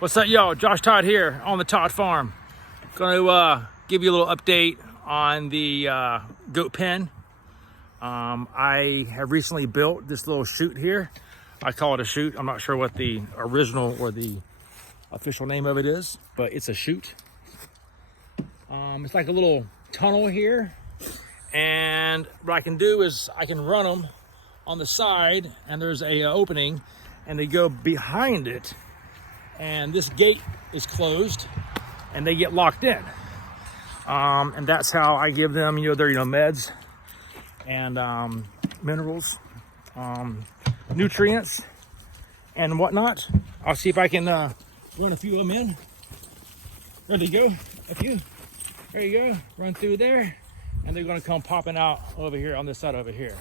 What's up, y'all? Josh Todd here on the Todd Farm. Going to give you a little update on the goat pen. I have recently built this little chute here. I call it a chute. I'm not sure what the original or the official name of it is, but it's a chute. It's like a little tunnel here. And what I can do is I can run them on the side, and there's a opening, and they go behind it. And this gate is closed and they get locked in. And that's how I give them, their, meds and minerals, nutrients and whatnot. I'll see if I can run a few of them in. Ready to go? A few. There you go. Run through there. And they're going to come popping out over here on this side over here.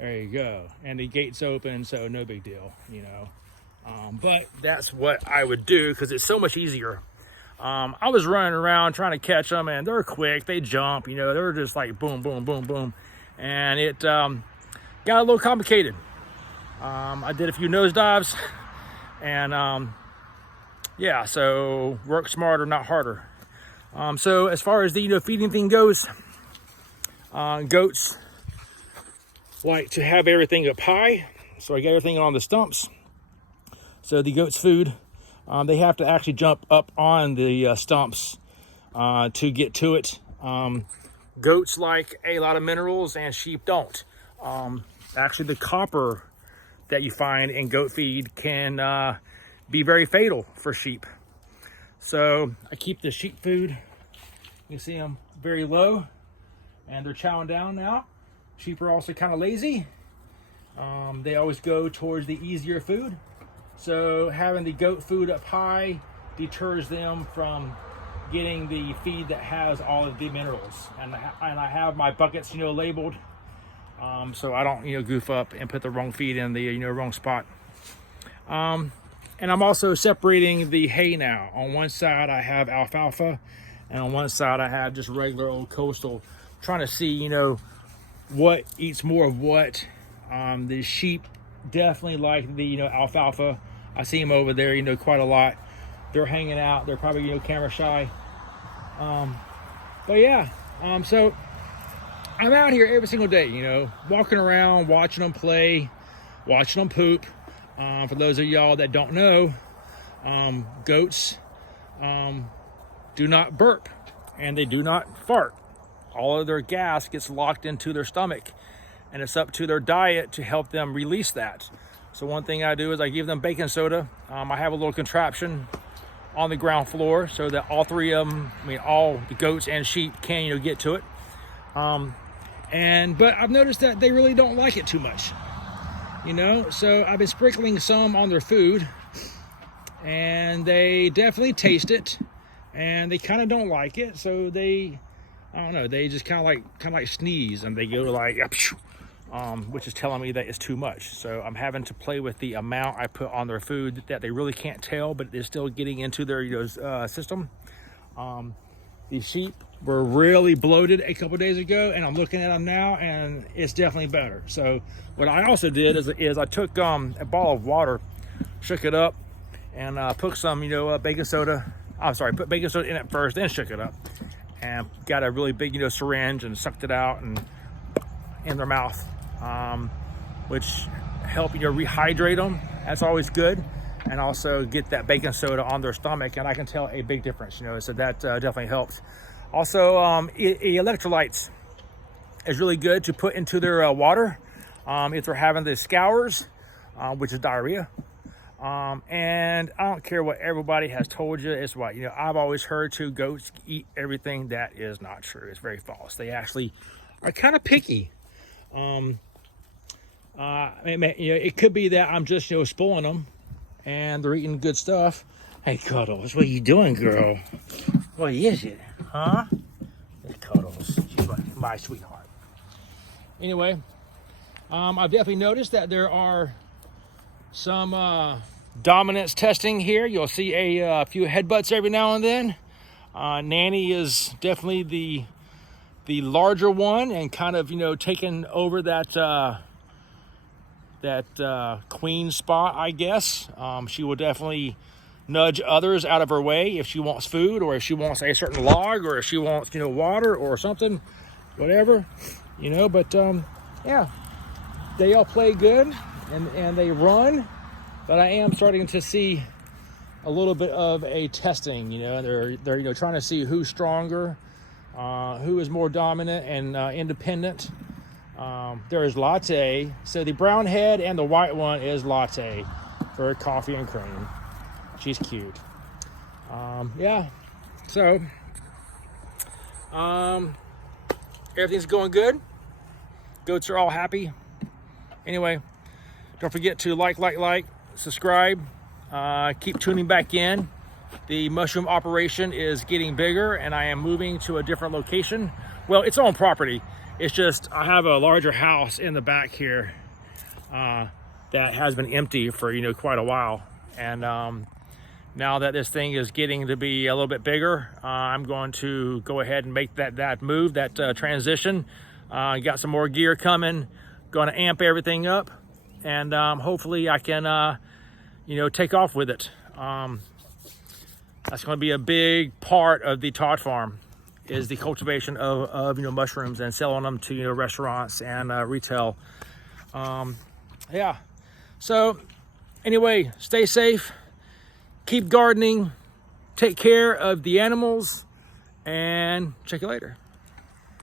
There you go. And the gate's open, so no big deal, but that's what I would do because it's so much easier. I was running around trying to catch them, and they're quick. They jump, they're just like boom, boom, boom, boom. And it got a little complicated. I did a few nosedives, and yeah, so work smarter, not harder. So as far as the feeding thing goes, goats like to have everything up high, so I got everything on the stumps. So the goat's food, they have to actually jump up on the stumps to get to it. Goats like a lot of minerals and sheep don't. Actually, the copper that you find in goat feed can be very fatal for sheep. So I keep the sheep food, you see them very low, and they're chowing down now. Sheep are also kind of lazy. They always go towards the easier food. So having the goat food up high deters them from getting the feed that has all of the minerals. And I have my buckets, labeled, so I don't, goof up and put the wrong feed in the, wrong spot. And I'm also separating the hay now. On one side I have alfalfa, and on one side I have just regular old coastal. Trying to see, what eats more of what. The sheep definitely like the, alfalfa. I see them over there, quite a lot. They're hanging out. They're probably, camera shy. But yeah, so I'm out here every single day, walking around, watching them play, watching them poop. For those of y'all that don't know, goats do not burp and they do not fart. All of their gas gets locked into their stomach, and it's up to their diet to help them release that. So one thing I do is I give them baking soda. I have a little contraption on the ground floor so that all three of them, all the goats and sheep can, get to it. But I've noticed that they really don't like it too much, so I've been sprinkling some on their food, and they definitely taste it, and they kind of don't like it. So they, I don't know, they just kind of like sneeze, and they go like, which is telling me that it's too much. So I'm having to play with the amount I put on their food that they really can't tell, but it's still getting into their system. The sheep were really bloated a couple days ago, and I'm looking at them now, and it's definitely better. So what I also did is I took a ball of water, shook it up, and put some baking soda. Put baking soda in it first, then shook it up, and got a really big syringe and sucked it out and in their mouth. Which help rehydrate them. That's always good, and also get that baking soda on their stomach, and I can tell a big difference. So that definitely helps. Also, electrolytes is really good to put into their water if they're having the scours, which is diarrhea. And I don't care what everybody has told you. It's what I've always heard too. Goats eat everything. That is not true. It's very false. They actually are kind of picky. It could be that I'm just spoiling them, and they're eating good stuff. Hey, Cuddles, what are you doing, girl? What is it, huh? It's Cuddles. She's my sweetheart. Anyway, I've definitely noticed that there are some dominance testing here. You'll see a few headbutts every now and then. Nanny is definitely the larger one, and kind of taking over that queen spot, I guess. She will definitely nudge others out of her way if she wants food, or if she wants a certain log, or if she wants, you know, water or something, whatever, you know. But yeah, they all play good, and they run. But I am starting to see a little bit of a testing, you know. They're you know, trying to see who's stronger, who is more dominant and independent. There is Latte. So the brown head and the white one is Latte for coffee and cream. She's cute. Yeah. So everything's going good. Goats are all happy. Anyway, don't forget to like, subscribe. Keep tuning back in. The mushroom operation is getting bigger, and I am moving to a different location. Well, it's on property. It's just I have a larger house in the back here that has been empty for, you know, quite a while. And now that this thing is getting to be a little bit bigger, I'm going to go ahead and make that move, that transition. Got some more gear coming. Going to amp everything up, and hopefully I can, you know, take off with it. That's going to be a big part of the Todd Farm, is the cultivation of you know, mushrooms and selling them to, you know, restaurants and retail. Yeah. So anyway, stay safe, keep gardening, take care of the animals, and check you later.